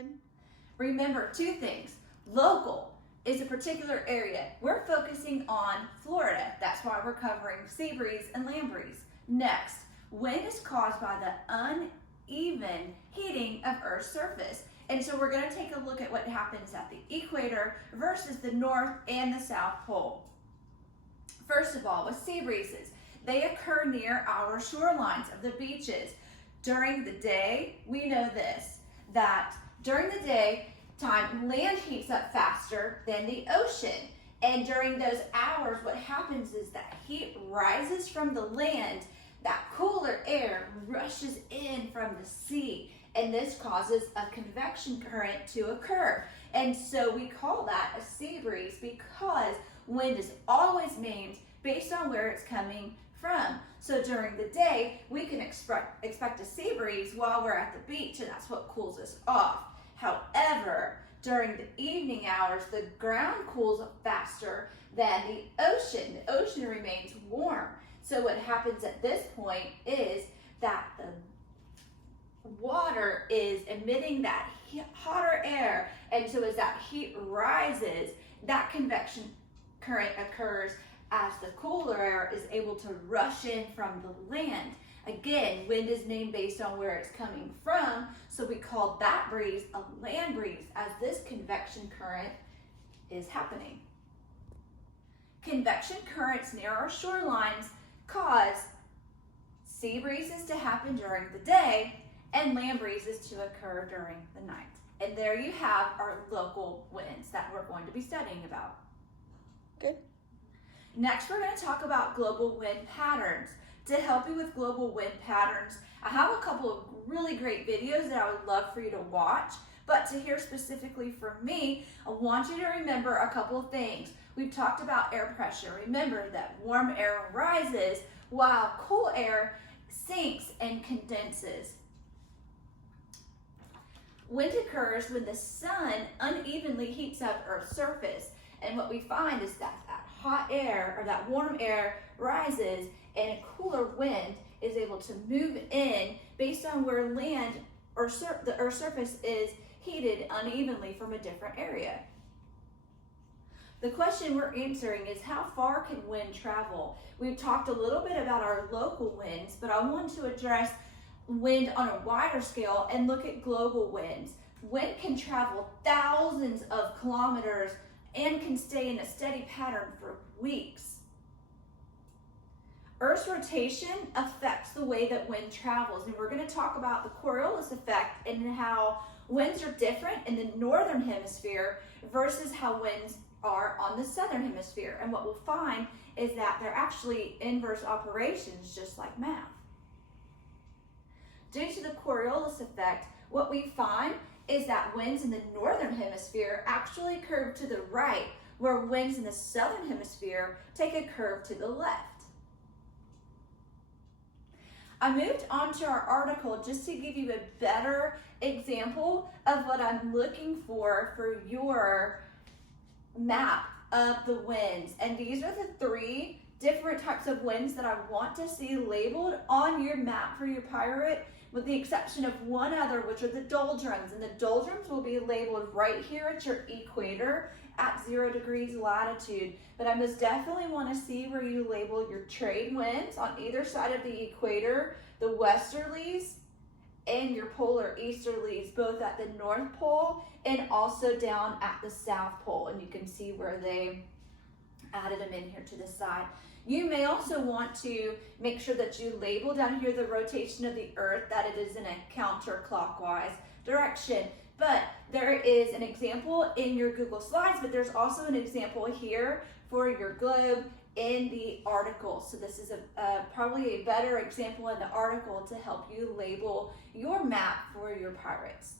everyone. Remember two things. Local is a particular area. We're focusing on Florida. That's why we're covering sea breeze and land breeze. Next, wind is caused by the uneven heating of Earth's surface. And so we're going to take a look at what happens at the equator versus the North and the South Pole. First of all, with sea breezes, they occur near our shorelines of the beaches. During the day, we know this, that during the day time, land heats up faster than the ocean. And during those hours, what happens is that heat rises from the land, that cooler air rushes in from the sea, and this causes a convection current to occur. And so we call that a sea breeze because wind is always named based on where it's coming from. So during the day, we can expect a sea breeze while we're at the beach, and that's what cools us off. However, during the evening hours, the ground cools faster than the ocean. The ocean remains warm. So what happens at this point is that the water is emitting that hotter air, and so as that heat rises, that convection current occurs as the cooler air is able to rush in from the land. Again, wind is named based on where it's coming from, so we call that breeze a land breeze as this convection current is happening. Convection currents near our shorelines cause sea breezes to happen during the day and land breezes to occur during the night. And there you have our local winds that we're going to be studying about. Good. Next, we're going to talk about global wind patterns. To help you with global wind patterns, I have a couple of really great videos that I would love for you to watch, but to hear specifically from me, I want you to remember a couple of things. We've talked about air pressure. Remember that warm air rises while cool air sinks and condenses. Wind occurs when the sun unevenly heats up Earth's surface, and what we find is that that hot air or that warm air rises and a cooler wind is able to move in based on where land or the Earth's surface is heated unevenly from a different area. The question we're answering is, how far can wind travel? We've talked a little bit about our local winds, but I want to address wind on a wider scale and look at global winds. Wind can travel thousands of kilometers and can stay in a steady pattern for weeks. Earth's rotation affects the way that wind travels, and we're going to talk about the Coriolis effect and how winds are different in the northern hemisphere versus how winds are on the southern hemisphere. And what we'll find is that they're actually inverse operations, just like math. Due to the Coriolis effect, what we find is that winds in the northern hemisphere actually curve to the right, where winds in the southern hemisphere take a curve to the left. I moved on to our article just to give you a better example of what I'm looking for your map of the winds. And these are the three different types of winds that I want to see labeled on your map for your pirate, with the exception of one other, which are the doldrums. And the doldrums will be labeled right here at your equator at 0 degrees latitude. But I most definitely want to see where you label your trade winds on either side of the equator, the westerlies and your polar easterlies, both at the North Pole and also down at the South Pole. And you can see where they added them in here to the side. You may also want to make sure that you label down here the rotation of the Earth, that it is in a counterclockwise direction. But there is an example in your Google Slides, but there's also an example here for your globe in the article. So this is probably a better example in the article to help you label your map for your pirates.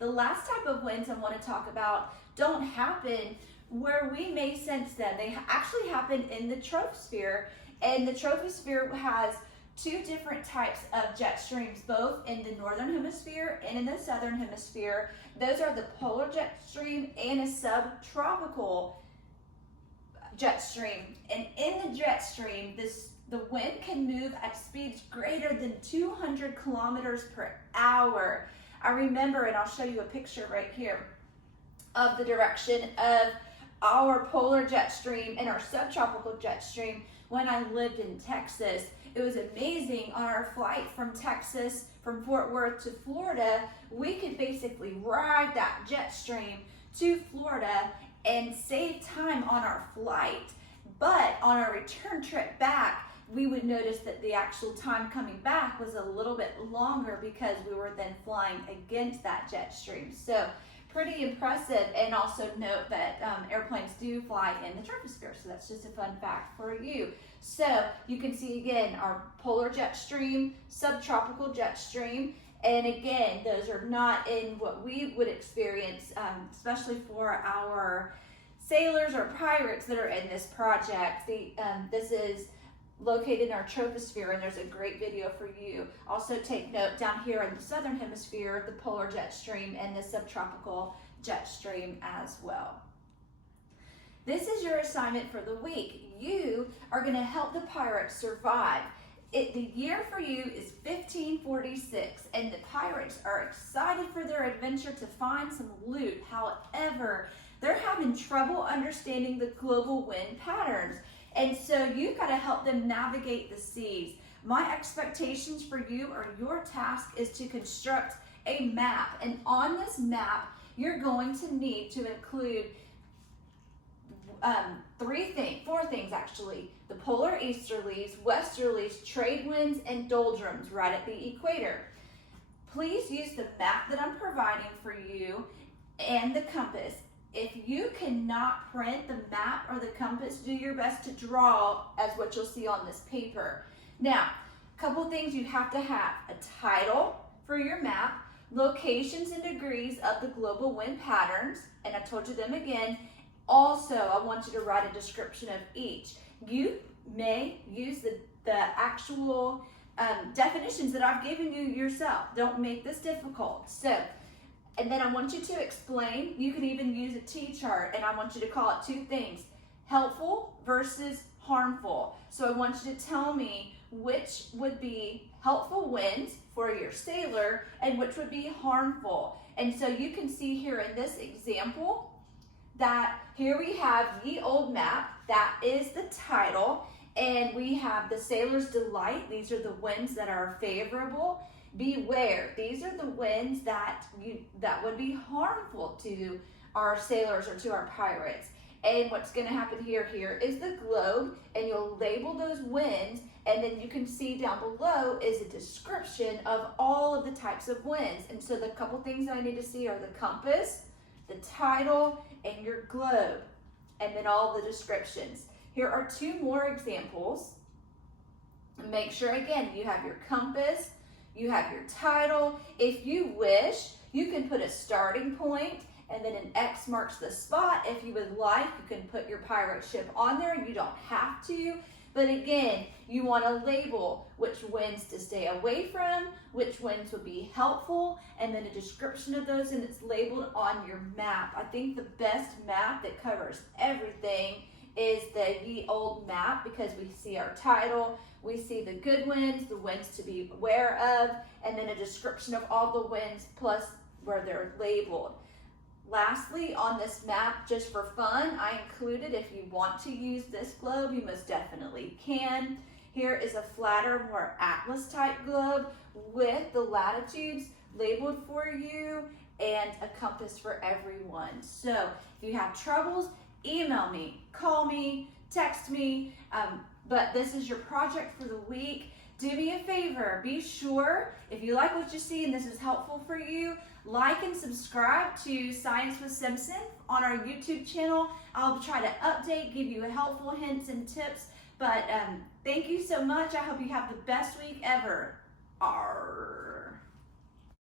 The last type of winds I want to talk about don't happen where we may sense them. They actually happen in the troposphere, and the troposphere has two different types of jet streams, both in the northern hemisphere and in the southern hemisphere. Those are the polar jet stream and a subtropical jet stream. And in the jet stream, the wind can move at speeds greater than 200 kilometers per hour. I remember, and I'll show you a picture right here of the direction of our polar jet stream and our subtropical jet stream when I lived in Texas. It was amazing. On our flight from Texas, from Fort Worth to Florida, we could basically ride that jet stream to Florida and save time on our flight. But on our return trip back, we would notice that the actual time coming back was a little bit longer because we were then flying against that jet stream. So pretty impressive. And also note that airplanes do fly in the troposphere, so that's just a fun fact for you. So you can see again our polar jet stream, subtropical jet stream, and again those are not in what we would experience, especially for our sailors or pirates that are in this project. This is located in our troposphere, and there's a great video for you. Also take note down here in the southern hemisphere, the polar jet stream and the subtropical jet stream as well. This is your assignment for the week. You are going to help the pirates survive. The year for you is 1546, and the pirates are excited for their adventure to find some loot. However, they're having trouble understanding the global wind patterns. And so you've got to help them navigate the seas. My expectations for you, or your task, is to construct a map. And on this map, you're going to need to include four things actually: the polar easterlies, westerlies, trade winds, and doldrums right at the equator. Please use the map that I'm providing for you and the compass. If you cannot print the map or the compass, do your best to draw as what you'll see on this paper. Now, a couple things you have to have: a title for your map, locations and degrees of the global wind patterns, and I told you them again. Also, I want you to write a description of each. You may use the actual definitions that I've given you yourself. Don't make this difficult. So, and then I want you to explain. You can even use a T-chart, and I want you to call it two things: helpful versus harmful. So I want you to tell me which would be helpful winds for your sailor and which would be harmful. And so you can see here in this example that here we have Ye Old Map. That is the title. And we have the Sailor's Delight. These are the winds that are favorable. Beware. These are the winds that would be harmful to our sailors or to our pirates. And what's going to happen here is the globe, and you'll label those winds, and then you can see down below is a description of all of the types of winds. And so the couple things I need to see are the compass, the title, and your globe, and then all the descriptions. Here are two more examples. Make sure again you have your compass, you have your title. If you wish, you can put a starting point and then an X marks the spot. If you would like, you can put your pirate ship on there. You don't have to. But again, you want to label which winds to stay away from, which winds would be helpful, and then a description of those, and it's labeled on your map. I think the best map that covers everything is the Ye Old Map, because we see our title, we see the good winds, the winds to be aware of, and then a description of all the winds plus where they're labeled. Lastly, on this map, just for fun, I included, if you want to use this globe, you most definitely can. Here is a flatter, more atlas type globe with the latitudes labeled for you and a compass for everyone. So if you have troubles, email me, call me, text me, but this is your project for the week. Do me a favor, be sure, if you like what you see and this is helpful for you, like and subscribe to Science with Simpson on our YouTube channel. I'll try to update, give you helpful hints and tips, but thank you so much. I hope you have the best week ever. Arr.